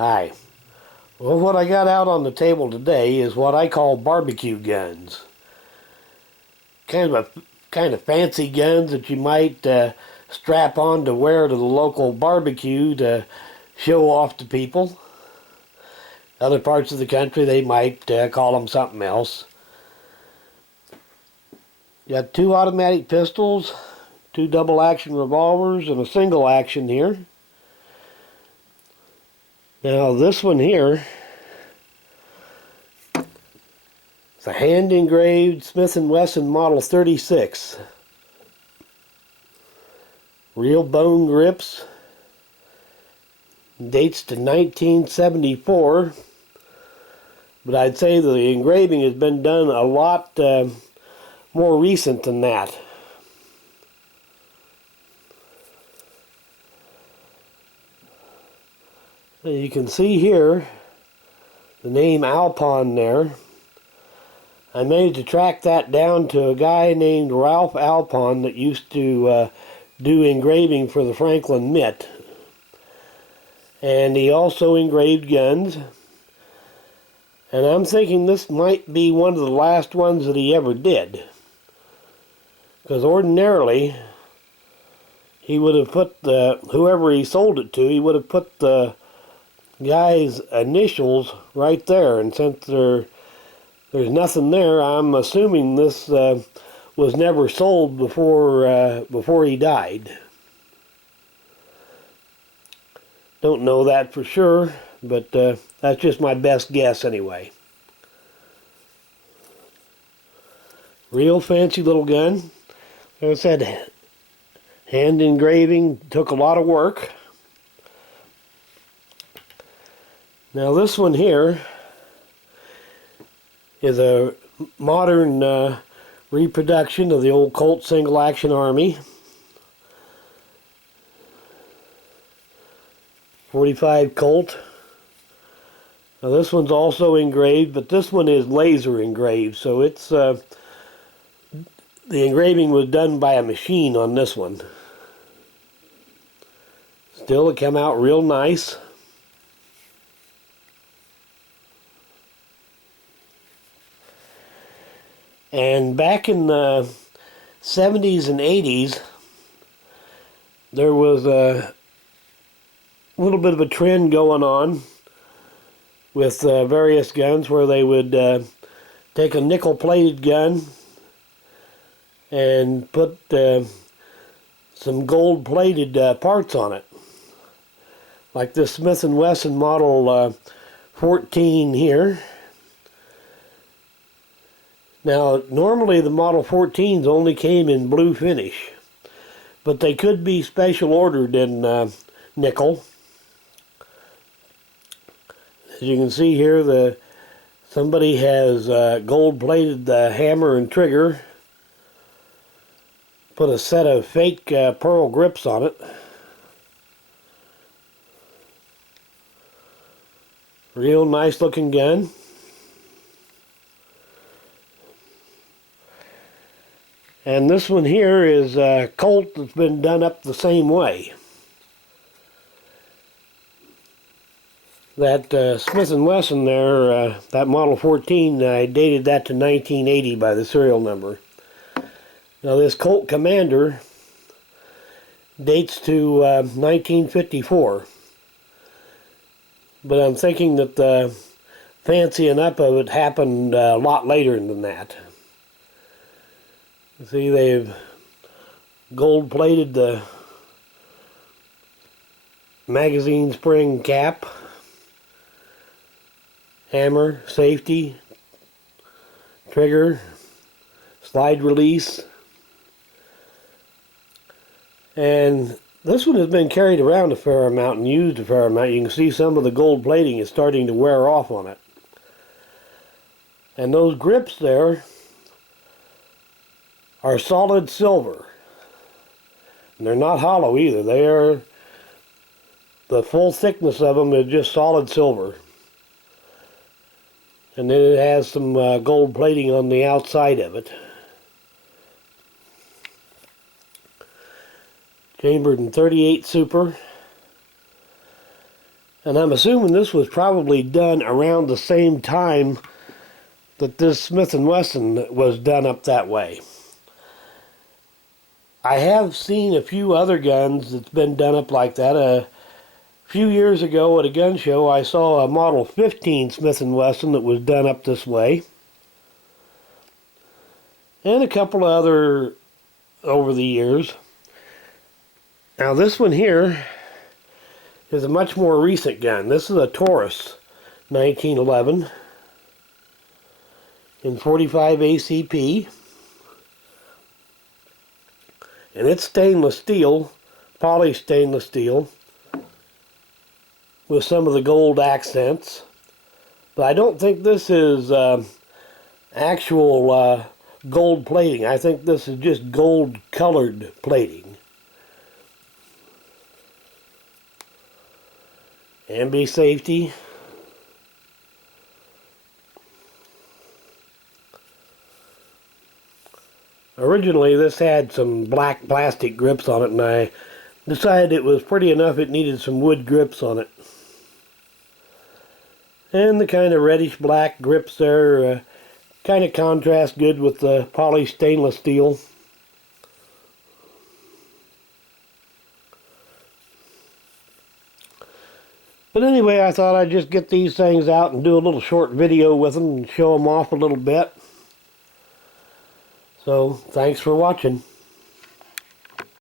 Hi. Well, what I got out on the table today is what I call BBQ guns. Kind of fancy guns that you might strap on to wear to the local barbecue to show off to people. Other parts of the country they might call them something else. You got two automatic pistols, two double action revolvers, and a single action here. Now this one here, it's a hand engraved Smith & Wesson Model 36. Real bone grips. Dates to 1974. But I'd say the engraving has been done a lot more recent than that. You can see here the name Alpine there. I managed to track that down to a guy named Ralph Alpine that used to do engraving for the Franklin Mint. And he also engraved guns. And I'm thinking this might be one of the last ones that he ever did. Because ordinarily, he would have put whoever he sold it to, he would have put the guy's initials right there. And since there's nothing there, I'm assuming this was never sold before he died. Don't know that for sure, but that's just my best guess anyway. Real fancy little gun. Like I said, hand engraving took a lot of work. Now this one here is a modern reproduction of the old Colt single action army. 45 Colt. Now this one's also engraved, but this one is laser engraved, so it's the engraving was done by a machine on this one. Still, it came out real nice. And back in the 70s and 80s, there was a little bit of a trend going on with various guns where they would take a nickel-plated gun and put some gold-plated parts on it. Like this Smith & Wesson Model 14 here. Now, normally the Model 14s only came in blue finish, but they could be special ordered in nickel. As you can see here, somebody has gold-plated the hammer and trigger, put a set of fake pearl grips on it. Real nice looking gun. And this one here is a Colt that's been done up the same way. That Smith & Wesson there, that Model 14, I dated that to 1980 by the serial number. Now this Colt Commander dates to 1954. But I'm thinking that the fancying up of it happened a lot later than that. See, they've gold-plated the magazine spring cap, hammer, safety, trigger, slide release. And this one has been carried around a fair amount and used a fair amount. You can see some of the gold plating is starting to wear off on it. And those grips there are solid silver. And they're not hollow either. They are, the full thickness of them is just solid silver. And then it has some gold plating on the outside of it. Chambered in .38 Super. And I'm assuming this was probably done around the same time that this Smith & Wesson was done up that way. I have seen a few other guns that's been done up like that. A few years ago at a gun show, I saw a Model 15 Smith & Wesson that was done up this way. And a couple of other over the years. Now this one here is a much more recent gun. This is a Taurus 1911 in 45 ACP. And it's stainless steel, polished stainless steel, with some of the gold accents. But I don't think this is actual gold plating. I think this is just gold colored plating. Ambi safety. Originally this had some black plastic grips on it, and I decided it was pretty enough it needed some wood grips on it. And the kind of reddish black grips there kind of contrast good with the polished stainless steel. But anyway, I thought I'd just get these things out and do a little short video with them and show them off a little bit. So, thanks for watching.